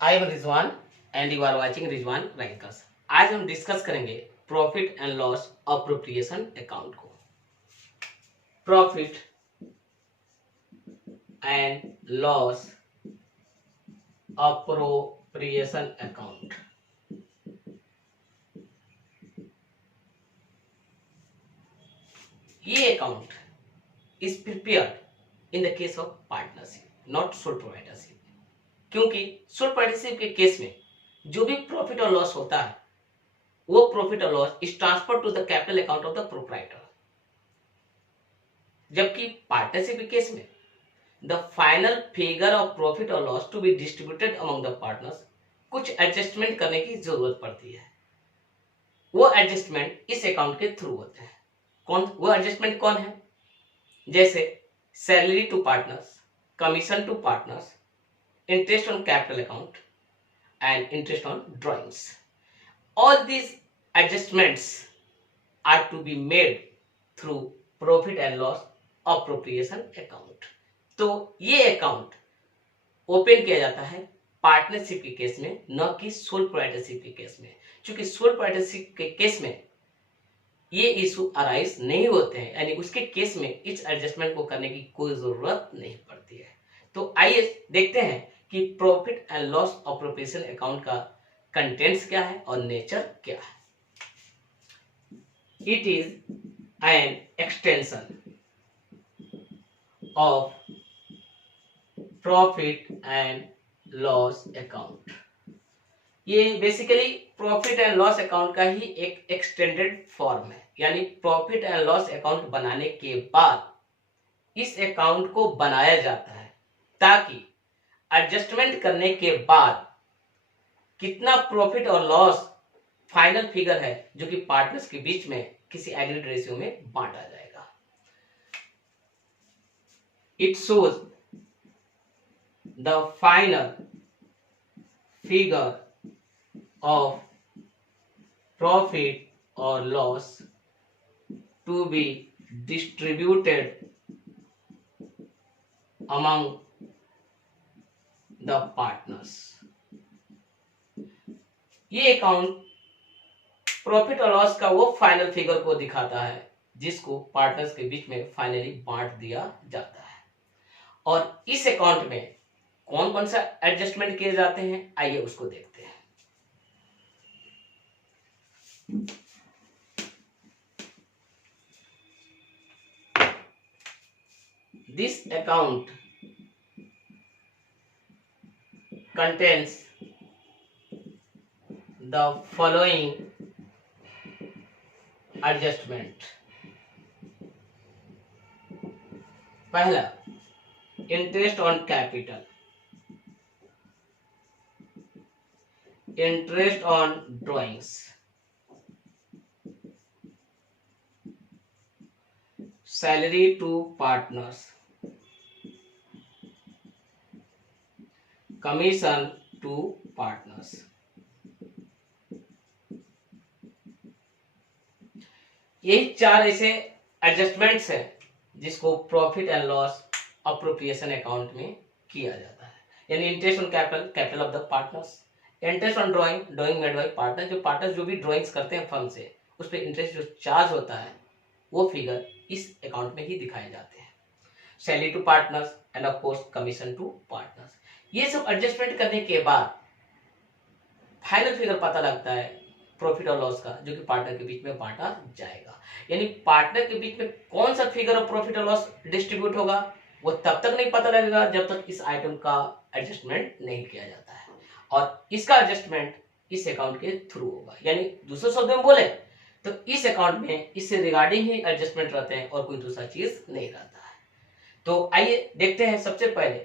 I am Rizwan and you are watching Rizwan rankers. आज हम discuss करेंगे profit and loss appropriation account को। Profit and loss appropriation account, ये account is prepared in the case of partnership, not sole proprietorship. क्योंकि sole proprietorship के case में जो भी प्रॉफिट और लॉस होता है वो प्रॉफिट और loss is transfer to the capital account of the proprietor, जबकि पार्टनरशिप के केस में the final figure of profit और loss to be distributed among the partners, कुछ एडजस्टमेंट करने की जरूरत पड़ती है। वो एडजस्टमेंट इस अकाउंट के थ्रू होते हैं। वो एडजस्टमेंट कौन है? जैसे salary to partners, commission to partners, interest on capital account and interest on drawings. All these adjustments are to be made through profit and loss appropriation account. तो ये अकाउंट ओपन किया जाता है पार्टनरशिप के case में, न कि soul proprietorship के केस में। क्योंकि सोल प्रोप्राइटरशिप के केस में ये इशू अराइज नहीं होते हैं, यानी उसके केस में इस एडजस्टमेंट को करने की कोई जरूरत नहीं पड़ती है। तो आइए देखते हैं कि profit and loss appropriation account का कंटेंट्स क्या है और नेचर क्या है। It is an extension of profit and loss account. ये basically profit and loss account का ही एक एक्सटेंडेड फॉर्म है। यानी प्रॉफिट एंड लॉस अकाउंट बनाने के बाद इस अकाउंट को बनाया जाता है ताकि एडजस्टमेंट करने के बाद कितना प्रॉफिट और लॉस फाइनल फिगर है जो कि पार्टनर्स के बीच में किसी एग्रीड रेशियो में बांटा जाएगा। It shows the final figure of profit or loss to be distributed among the partners। ये अकाउंट प्रॉफिट और लॉस का वो फाइनल फिगर को दिखाता है जिसको पार्टनर्स के बीच में फाइनली बांट दिया जाता है। और इस अकाउंट में कौन कौन सा एडजस्टमेंट किए जाते हैं, आइए उसको देखते हैं। This account contains the following adjustment। पहला, interest on capital, interest on drawings, salary to partners, commission to partners. यही चार ऐसे एडजस्टमेंट्स हैं जिसको profit and loss appropriation account में किया जाता है। यानी interest on capital, capital of the partners, interest on drawing, drawing made by partner, जो पार्टनर्स जो भी ड्राइंग्स करते हैं फर्म से, उस पर इंटरेस्ट जो चार्ज होता है वो फिगर इस अकाउंट में ही दिखाए जाते हैं। Salary to partners and of course commission to partners. ये सब एडजस्टमेंट करने के बाद फाइनल फिगर पता लगता है प्रॉफिट और लॉस का, जो कि पार्टनर के बीच में बांटा जाएगा। यानी पार्टनर के बीच में कौन सा फिगर ऑफ प्रॉफिट और लॉस डिस्ट्रीब्यूट होगा वो तब तक नहीं पता लगेगा जब तक इस आइटम का एडजस्टमेंट नहीं किया जाता है, और इसका एडजस्टमेंट इस अकाउंट के थ्रू होगा। यानी दूसरे शब्द में बोले तो इस अकाउंट में इससे रिगार्डिंग ही एडजस्टमेंट रहते हैं और कोई दूसरा चीज नहीं रहता है। तो आइए देखते हैं सबसे पहले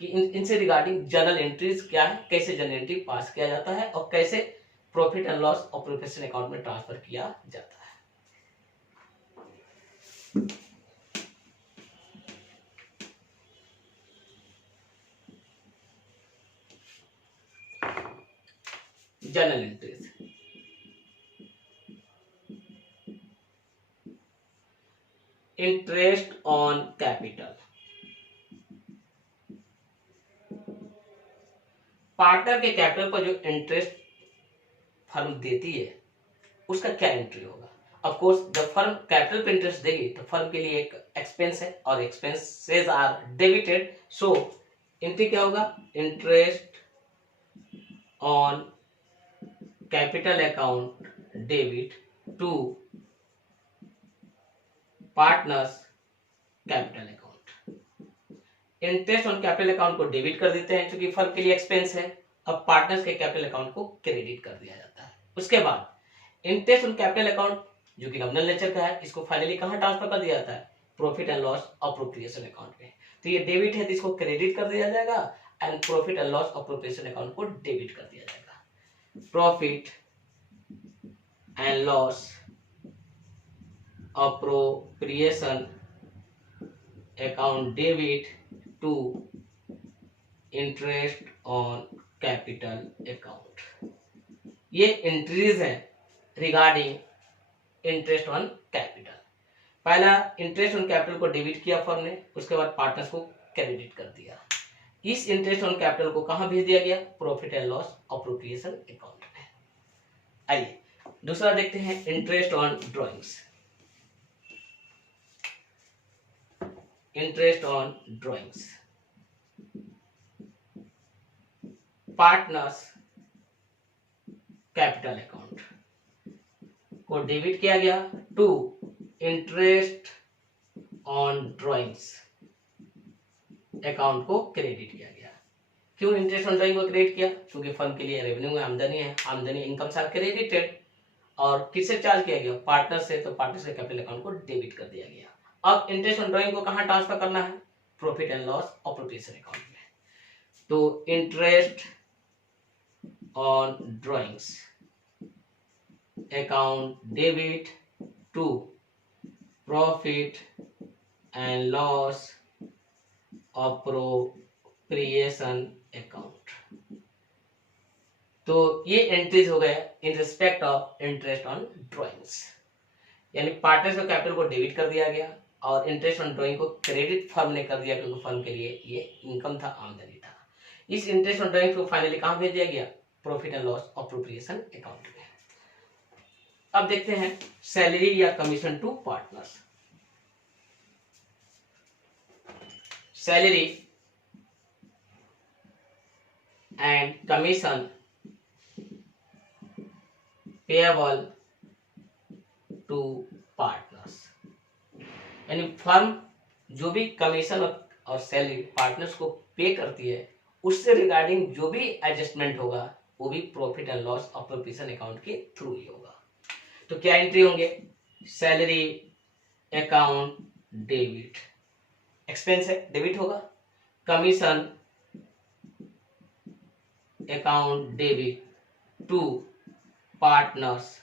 कि इनसे रिगार्डिंग जर्नल एंट्रीज क्या है, कैसे जर्नल एंट्री पास किया जाता है और कैसे profit and loss appropriation account में ट्रांसफर किया जाता है। Journal entries, interest on capital, partner के कैपिटल पर जो इंटरेस्ट फर्म देती है उसका क्या एंट्री होगा। ऑफ कोर्स जब फर्म कैपिटल पे इंटरेस्ट देगी तो फर्म के लिए एक एक्सपेंस है और expenses are debited, so entry क्या होगा, interest on capital account debit to partners capital account. Interest on capital account को डेबिट कर देते हैं क्योंकि फर्म के लिए एक्सपेंस है, अब पार्टनर्स के कैपिटल अकाउंट को क्रेडिट कर दिया जाता है। उसके बाद इंटरेस्ट ऑन कैपिटल अकाउंट जो कि नॉमिनल नेचर का है, इसको फाइनली कहां ट्रांसफर कर दिया जाता है, profit and loss appropriation account में। तो ये डेबिट है तो इसको क्रेडिट कर दिया जाएगा and profit and loss appropriation account को डेबिट कर दिया जाएगा। Profit and loss appropriation account debit to interest on capital account. ये एंट्रीज है रिगार्डिंग इंटरेस्ट ऑन कैपिटल। पहला इंटरेस्ट ऑन कैपिटल को डेबिट किया फर्म ने, उसके बाद पार्टनर्स को क्रेडिट कर दिया। इस इंटरेस्ट ऑन कैपिटल को कहां भेज दिया गया, profit and loss appropriation account में। आइए दूसरा देखते हैं, interest on drawings. Interest on drawings, partners capital account को डेबिट किया गया to interest on drawings account को क्रेडिट किया गया। क्यों इंटरेस्ट ऑन ड्रॉइंग को क्रेडिट किया, क्योंकि फर्म के लिए रेवेन्यू में आमदनी है, आमदनी इनकम आर क्रेडिटेड। और किससे चार्ज किया गया, पार्टनर से, तो पार्टनर के कैपिटल अकाउंट को डेबिट कर दिया गया। अब इंटरेस्ट ऑन ड्रॉइंग को कहां ट्रांसफर करना है, profit and loss appropriation account में। तो interest on drawings account debit to profit and loss appropriation account. तो ये एंट्रीज हो गए in respect of interest on drawings, यानी पार्टनर्स का कैपिटल को डेबिट कर दिया गया और इंटरेस्ट ऑन ड्रॉइंग को क्रेडिट फर्म ने कर दिया क्योंकि फर्म के लिए ये इनकम था, आमदनी था। इस इंटरेस्ट ऑन ड्रॉइंग को फाइनली कहां भेज दिया गया, profit and loss appropriation account में। अब देखते हैं सैलरी या commission to partners. Salary and commission payable to partners, यानी फर्म जो भी कमीशन और सैलरी पार्टनर्स को पे करती है उससे रिगार्डिंग जो भी एडजस्टमेंट होगा वो भी profit and loss appropriation account के थ्रू ही होगा। तो क्या एंट्री होंगे, सैलरी अकाउंट डेबिट, एक्सपेंस है डेबिट होगा, commission account debit to partners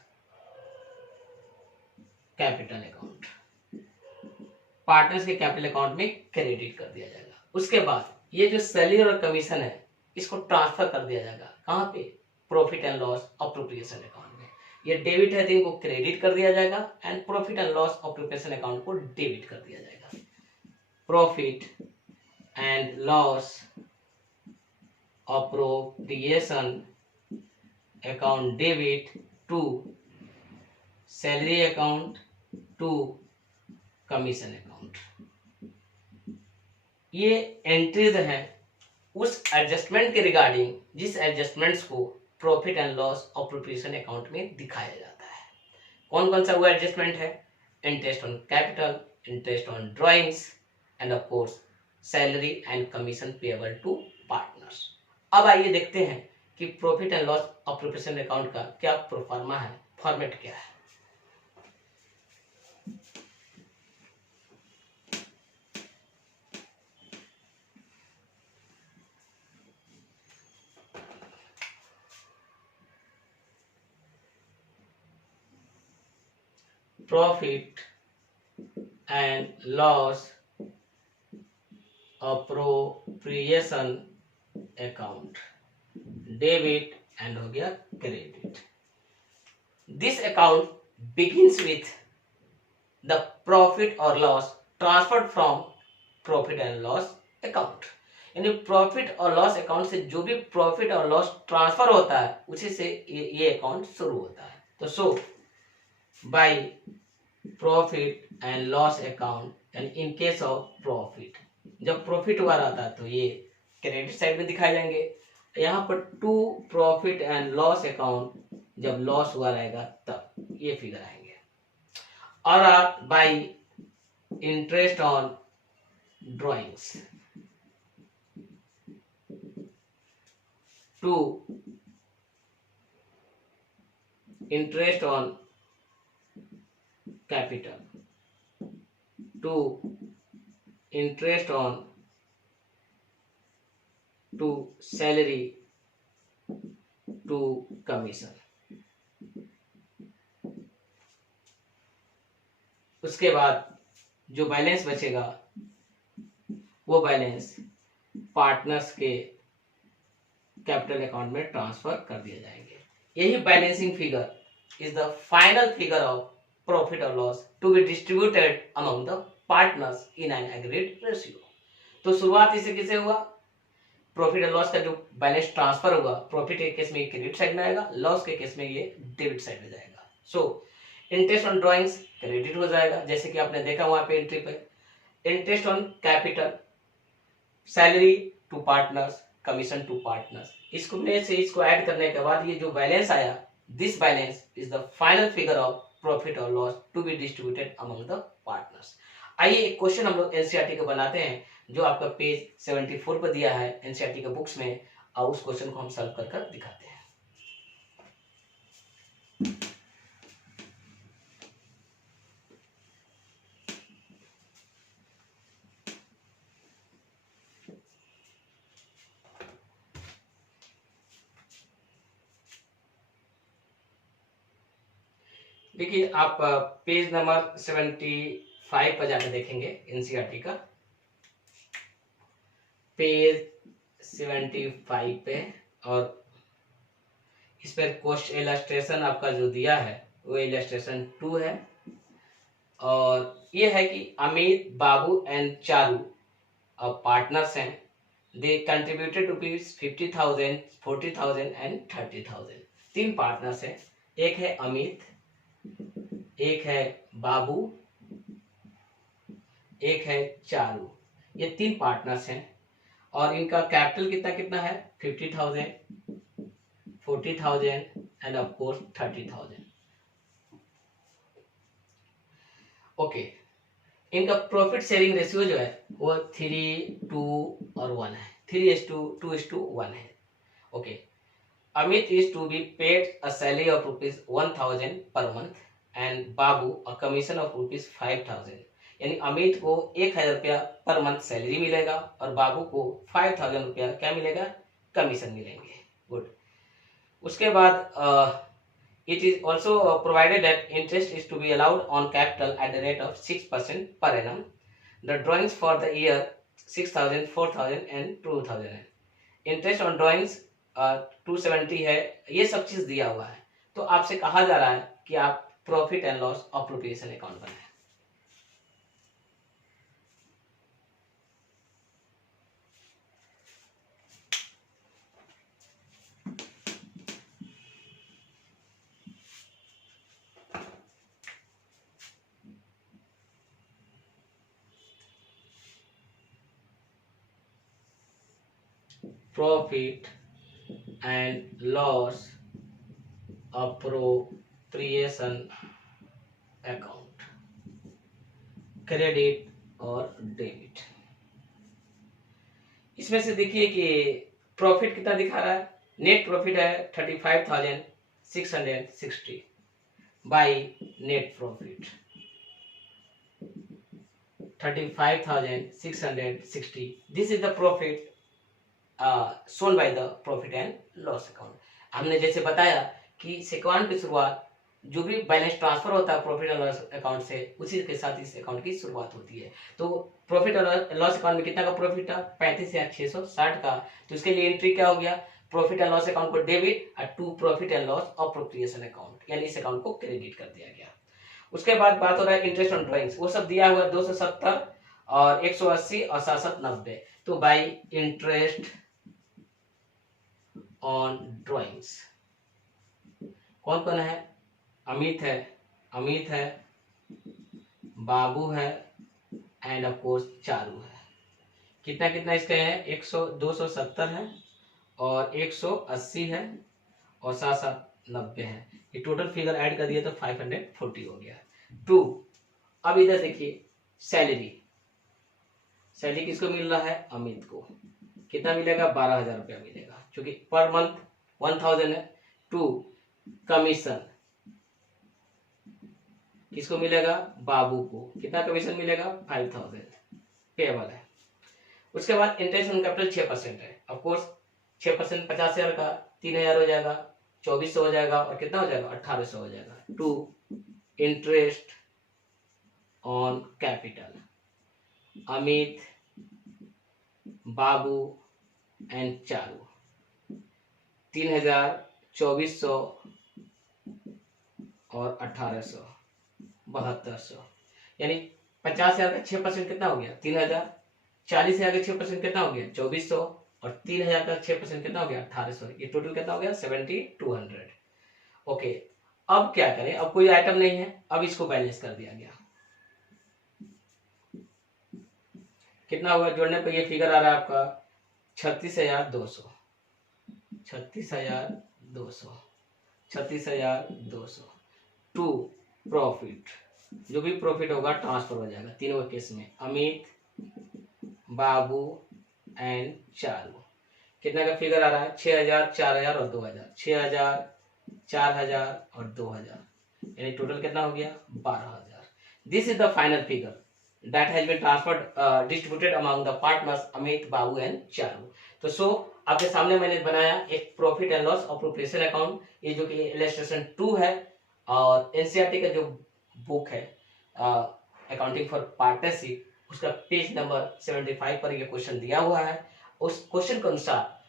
capital account, partners के कैपिटल अकाउंट में क्रेडिट कर दिया जाएगा। उसके बाद ये जो सैलरी और कमीशन है इसको ट्रांसफर कर दिया जाएगा कहां पे, profit and loss appropriation account में। ये डेबिट है तो इनको क्रेडिट कर दिया जाएगा and profit and loss appropriation account को डेबिट कर दिया जाएगा। Profit and loss appropriation account debit to salary account to commission account. ये एंट्रीज हैं उस एडजस्टमेंट के रिगार्डिंग जिस एडजस्टमेंट्स को profit and loss appropriation account में दिखाया जाता है। कौन कौन सा वो एडजस्टमेंट है, interest on capital, interest on drawings and of course salary and commission payable to partners. अब आइए देखते हैं कि profit and loss appropriation account का क्या प्रोफार्मा है, फॉर्मेट क्या है। Profit and loss appropriation account debit and हो गया credit. This account begins with the profit और loss transferred from profit and loss account. यानी प्रॉफिट और लॉस अकाउंट से जो भी प्रॉफिट और लॉस ट्रांसफर होता है उसी से ये अकाउंट शुरू होता है। तो so by profit and loss account and in case of profit, जब प्रॉफिट हुआ रहता है तो ये क्रेडिट साइड में दिखाए जाएंगे। यहाँ पर to profit and loss account, जब लॉस हुआ रहेगा तब ये फिगर आएंगे। और by interest on drawings to interest on capital to interest on to salary to commission। उसके बाद जो बैलेंस बचेगा वो बैलेंस पार्टनर्स के कैपिटल अकाउंट में ट्रांसफर कर दिए जाएंगे। यही balancing figure is the final figure of profit or loss to be distributed among the partners in an aggregate ratio। तो शुरुआत इसे किसे हुआ, प्रॉफिट और लॉस का जो बैलेंस ट्रांसफर होगा, प्रॉफिट के केस में क्रेडिट साइड में आएगा, लॉस के केस में ये डेबिट साइड में जाएगा। So interest on drawings credit हो जाएगा, जैसे कि आपने देखा वहां पे एंट्री पे। Interest on capital, salary to partners, commission to partners, इसको में से इसको ऐड करने के बाद ये जो बैलेंस आया, this balance is the final figure of profit or loss to be distributed among the partners। आइए एक क्वेश्चन हम लोग एनसीईआरटी का बनाते हैं जो आपका पेज 74 पर दिया है एनसीईआरटी के बुक्स में, और उस क्वेश्चन को हम सॉल्व कर कर दिखाते हैं। देखिए आप पेज नंबर 75 पर जाकर देखेंगे एनसीईआरटी का, पेज 75 पे, और इस पर क्वेश्चन इलस्ट्रेशन आपका जो दिया है वो इलस्ट्रेशन 2 है। और ये है कि अमित, बाबू एंड चारू पार्टनर्स हैं। दे कंट्रीब्यूटेड रुपीज 50,000, 40,000 एंड 30,000। 3 पार्टनर्स हैं, एक है अमित, एक है बाबू, एक है चारू। ये 3 पार्टनर्स हैं और इनका कैपिटल कितना कितना है, 50,000, 40,000 एंड ऑफ कोर्स 30,000। ओके, इनका प्रॉफिट शेयरिंग रेशियो जो है वो 3:2 और 1 है, 3:2:1 है। Okay, Amit is to be paid a salary of ₹1,000 per month and Babu a commission of ₹5,000। यानी अमित को 1,000 रुपया पर मंथ सैलरी मिलेगा और बाबू को 5,000 रुपया क्या मिलेगा, कमीशन मिलेंगे। गुड। उसके बाद it is also provided that interest is to be allowed on capital at the rate of 6% per annum। The drawings for the year 6,000, 4,000 and 2,000। Interest on drawings 270 है, ये सब चीज दिया हुआ है। तो आपसे कहा जा रहा है कि आप profit and loss appropriation account बनाएं। Profit and loss appropriation account, credit और डेबिट। इसमें से देखिए कि प्रॉफिट कितना दिखा रहा है, नेट प्रॉफिट है 35,660 by net profit 35,660। This is the profit shown by the profit and loss account। हमने जैसे बताया कि इस अकाउंट की शुरुआत जो भी बैलेंस ट्रांसफर होता है प्रॉफिट और लॉस अकाउंट से, उसी के साथ इस अकाउंट की शुरुआत होती है। तो प्रॉफिट और लॉस अकाउंट में कितना का प्रॉफिट था, 35,660 का। तो इसके लिए एंट्री क्या हो गया, प्रॉफिट एंड लॉस अकाउंट को डेबिट और to profit and loss appropriation account, यानी इस अकाउंट को क्रेडिट कर दिया गया। उसके बाद बात हो रहा है इंटरेस्ट ऑन ड्रॉइंग्स, वो सब दिया हुआ 270 और 180 और 6790। तो बाय इंटरेस्ट ऑन ड्राइंग्स कौन कौन है? अमित है, बाबू है एंड ऑफ कोर्स चारू है। कितना कितना इसके हैं? 270 है और 180 है और साथ साथ 90 है। ये टोटल फिगर ऐड कर दिया तो 540 हो गया। 2 अब इधर देखिए सैलरी किसको मिल रहा है? अमित को। कितना मिलेगा? 12,000 रुपया मिलेगा क्योंकि पर मंथ 1000 है। 2 कमीशन किसको मिलेगा? बाबू को। कितना कमीशन मिलेगा? 5000 पेएबल है। उसके बाद इंटरेस्ट ऑन कैपिटल 6% है। ऑफ कोर्स 6% 50,000 का 3000 हो जाएगा, 2400 हो जाएगा और कितना हो जाएगा? 1800 हो जाएगा। 2 interest on capital Amit, Babu and Charu 3000, 2400 और 1800 7200 यानी 50,000 का 6% कितना हो गया? 3000। 40,000 का 6% कितना हो गया? 2400 और 3000 का 6% कितना हो गया? 1800। ये टोटल कितना हो गया? 7200। ओके, अब क्या करें? अब कोई आइटम नहीं है, अब इसको बैलेंस कर दिया गया। कितना होगा जोड़ने पर? ये फिगर आ रहा है आपका 36,200 36,200 36,200। 2 प्रॉफिट, जो भी प्रॉफिट होगा ट्रांसफर हो जाएगा तीनों केस में, अमित, बाबू एंड चारू। कितना का फिगर आ रहा है? 6,000, 4,000 और 2,000। 6,000, 4,000 और 2,000 यानी टोटल कितना हो गया? 12,000। This is the final figure that has been transferred distributed among the partners Amit, Babu and Charu. तो सो आपके सामने मैंने बनाया एक profit and loss appropriation account, ये जो कि इलस्ट्रेशन 2 है और एनसीईआरटी का जो बुक है अकाउंटिंग फॉर पार्टनरशिप, उसका पेज नंबर 75 पर ये क्वेश्चन दिया हुआ है। उस क्वेश्चन के अनुसार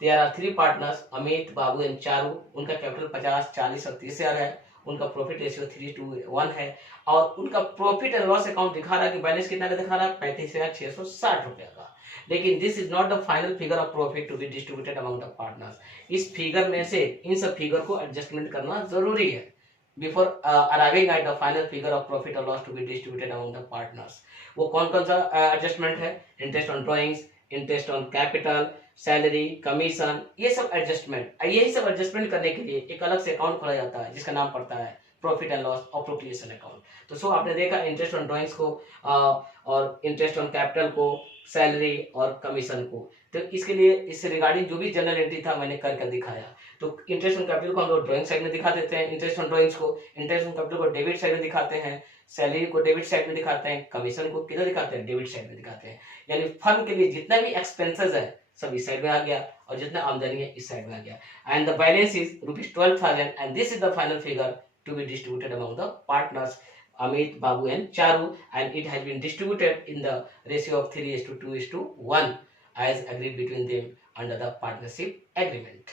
there are 3 partners Amit, Babu and Charu. उनका कैपिटल 50, 40 और 30,000 है। उनका प्रॉफिट रेशियो 3:1 है और उनका प्रॉफिट एंड लॉस अकाउंट दिखा रहा है कि बैलेंस कितना का दिखा रहा है? 35,660 रुपया का। लेकिन this is not the final figure of profit to be distributed among the partners. इस फिगर में से इन सब फिगर को एडजस्टमेंट करना जरूरी है before arriving at the final figure of profit और loss to be distributed among the partners. वो कौन कौन सा एडजस्टमेंट है? Interest on drawings, interest on capital, salary, commission, ये सब एडजस्टमेंट। यही सब एडजस्टमेंट करने के लिए एक अलग से अकाउंट खोला जाता है जिसका नाम पड़ता है profit and loss appropriation account. तो सो आपने देखा इंटरेस्ट ऑन ड्रॉइंग्स को और इंटरेस्ट ऑन कैपिटल को, सैलरी और कमीशन को। तो इसके लिए इससे रिगार्डिंग जो भी जनरल एंट्री था मैंने करके दिखाया। तो इंटरेस्ट ऑन कैपिटल को हम लोग ड्रॉइंग साइड में दिखा देते हैं, इंटरेस्ट ऑन ड्रॉइंग्स को, इंटरेस्ट ऑन कैपिटल को डेबिट साइड में दिखाते हैं, सैलरी को डेबिट साइड में दिखाते हैं, कमीशन को किधर दिखाते हैं? डेबिट साइड में दिखाते हैं। यानी फर्म के लिए जितना भी एक्सपेंसेस है सब इस साइड में आ गया और जितना आमदनी है इस साइड में आ गया। And the balance is ₹12,000 and this is the final figure to be distributed among the partners Amit, Babu and Charu, and it has been distributed in the ratio of 3:2:1 as agreed between them under the partnership agreement.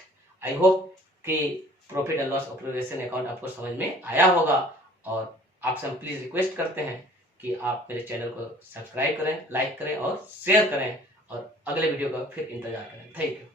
I hope कि profit and loss appropriation account आपको समझ में आया होगा और आपसे हम please request करते हैं कि आप मेरे चैनल को सब्सक्राइब करें, लाइक करें और शेयर करें और अगले वीडियो का फिर इंतजार करें। Thank you.